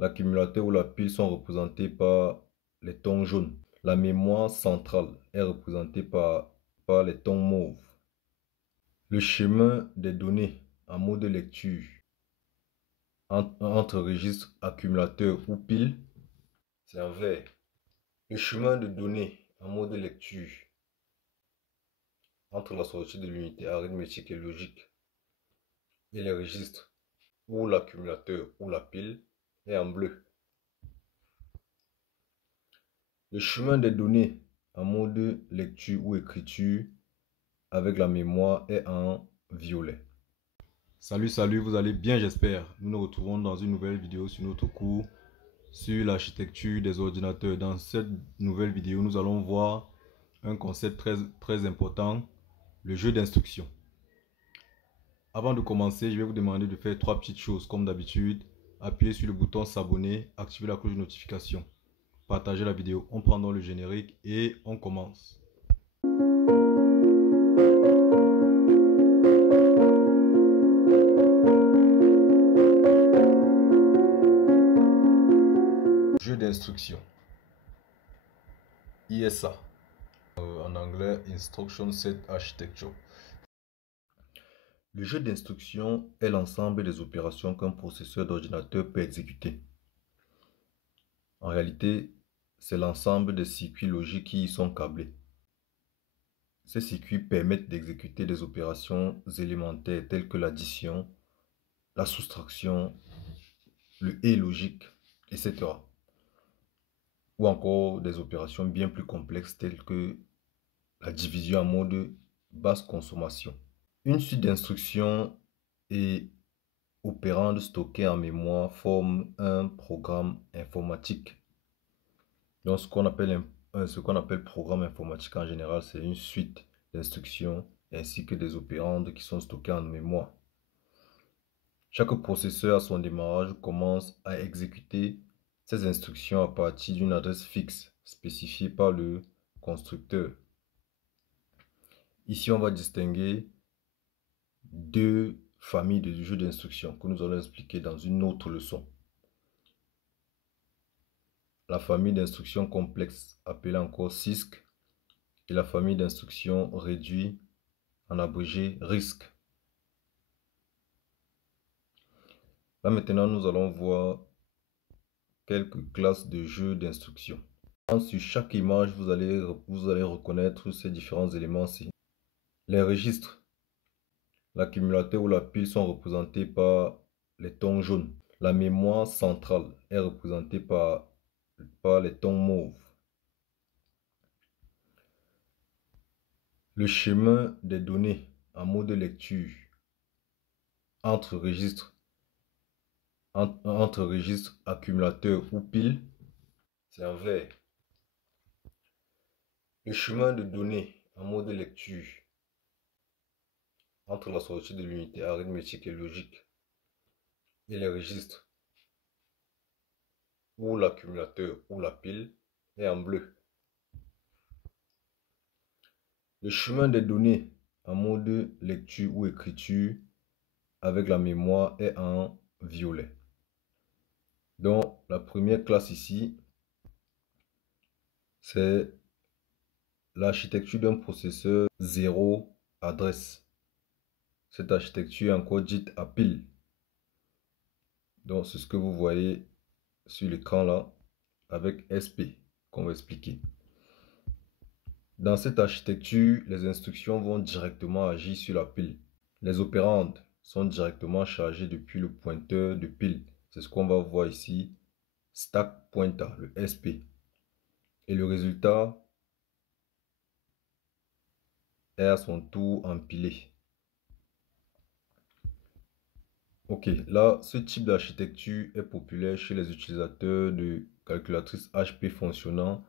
L'accumulateur ou la pile sont représentés par les tons jaunes. La mémoire centrale est représentée par les tons mauves. Le chemin des données en mode lecture entre registre accumulateur ou pile, c'est en vert. Le chemin de données en mode lecture entre la sortie de l'unité arithmétique et logique et les registres ou l'accumulateur ou la pile est en bleu. Le chemin des données en mode lecture ou écriture avec la mémoire est en violet. Salut, vous allez bien j'espère. Nous nous retrouvons dans une nouvelle vidéo sur notre cours sur l'architecture des ordinateurs. Dans cette nouvelle vidéo, nous allons voir un concept très important, le jeu d'instruction. Avant de commencer, je vais vous demander de faire trois petites choses comme d'habitude. Appuyez sur le bouton s'abonner, activer la cloche de notification, partager la vidéo. On prend donc le générique et on commence. Jeu d'instruction. ISA. En anglais, Instruction Set Architecture. Le jeu d'instruction est l'ensemble des opérations qu'un processeur d'ordinateur peut exécuter. En réalité, c'est l'ensemble des circuits logiques qui y sont câblés. Ces circuits permettent d'exécuter des opérations élémentaires telles que l'addition, la soustraction, le et logique, etc. Ou encore des opérations bien plus complexes telles que la division en mode basse consommation. Une suite d'instructions et opérandes stockés en mémoire forment un programme informatique. Donc ce qu'on appelle programme informatique en général, c'est une suite d'instructions ainsi que des opérandes qui sont stockées en mémoire. Chaque processeur à son démarrage commence à exécuter ces instructions à partir d'une adresse fixe spécifiée par le constructeur. Ici, on va distinguer deux familles de jeux d'instructions que nous allons expliquer dans une autre leçon. La famille d'instructions complexes appelée encore CISC et la famille d'instructions réduite en abrégé RISC. Là maintenant, nous allons voir quelques classes de jeux d'instructions. Sur chaque image, vous allez reconnaître ces différents éléments-ci. Les registres, l'accumulateur ou la pile sont représentés par les tons jaunes. La mémoire centrale est représentée par les tons mauves. Le chemin des données en mode lecture entre registres accumulateurs ou piles, c'est en vert. Le chemin de données en mode lecture entre la sortie de l'unité arithmétique et logique et les registres ou l'accumulateur ou la pile est en bleu. Le chemin des données en mode lecture ou écriture avec la mémoire est en violet. Donc la première classe ici, c'est l'architecture d'un processeur zéro adresse. Cette architecture est encore dite à pile. Donc c'est ce que vous voyez sur l'écran là avec SP qu'on va expliquer. Dans cette architecture, les instructions vont directement agir sur la pile. Les opérandes sont directement chargées depuis le pointeur de pile. C'est ce qu'on va voir ici, stack pointer, le SP. Et le résultat est à son tour empilé. Ok, là, ce type d'architecture est populaire chez les utilisateurs de calculatrices HP fonctionnant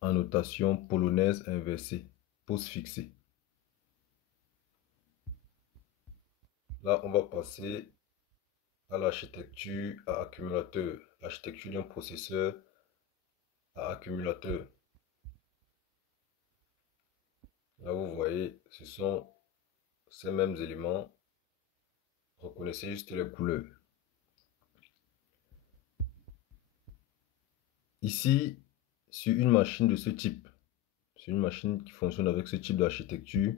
en notation polonaise inversée, postfixée. Là, on va passer à l'architecture à accumulateur, l'architecture d'un processeur à accumulateur. Là, vous voyez, ce sont ces mêmes éléments. Reconnaissez juste les couleurs. Ici, sur une machine de ce type, sur une machine qui fonctionne avec ce type d'architecture,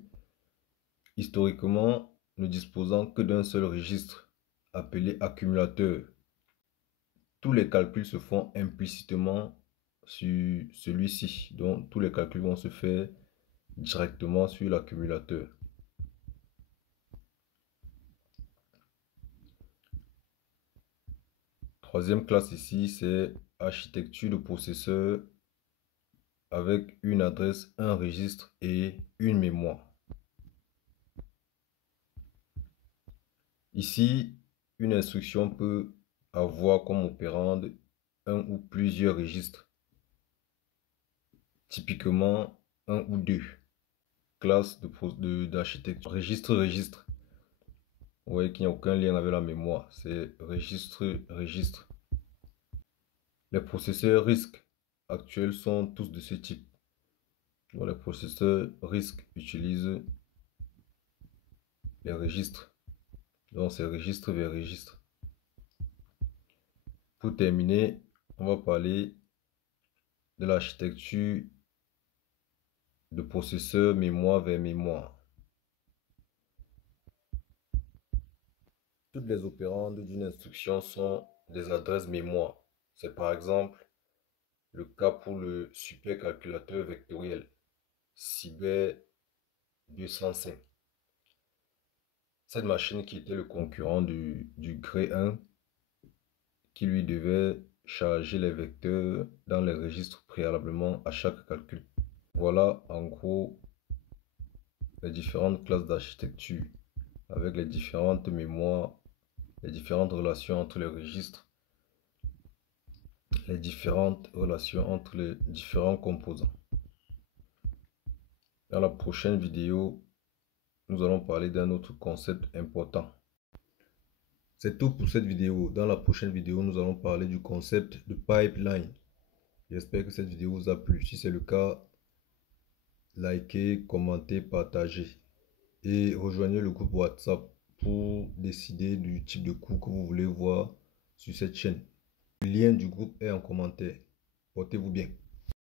historiquement ne disposant que d'un seul registre appelé accumulateur, tous les calculs se font implicitement sur celui-ci. Donc, tous les calculs vont se faire directement sur l'accumulateur. Troisième classe ici, c'est architecture de processeur avec une adresse, un registre et une mémoire. Ici, une instruction peut avoir comme opérande un ou plusieurs registres, typiquement un ou deux. Classe d'architecture. Registre. Vous voyez qu'il n'y a aucun lien avec la mémoire. C'est registre. Les processeurs RISC actuels sont tous de ce type. Donc, les processeurs RISC utilisent les registres. Donc, c'est registre vers registre. Pour terminer, on va parler de l'architecture de processeur mémoire vers mémoire. Toutes les opérandes d'une instruction sont des adresses mémoire. C'est par exemple le cas pour le supercalculateur vectoriel Cyber 205. Cette machine qui était le concurrent du Cray 1, qui lui devait charger les vecteurs dans les registres préalablement à chaque calcul. Voilà en gros les différentes classes d'architecture avec les différentes mémoires, les différentes relations entre les registres, les différentes relations entre les différents composants. Dans la prochaine vidéo, nous allons parler d'un autre concept important. C'est tout pour cette vidéo. Dans la prochaine vidéo, nous allons parler du concept de pipeline. J'espère que cette vidéo vous a plu. Si c'est le cas, likez, commentez, partagez. Et rejoignez le groupe WhatsApp pour décider du type de cours que vous voulez voir sur cette chaîne. Le lien du groupe est en commentaire. Portez-vous bien.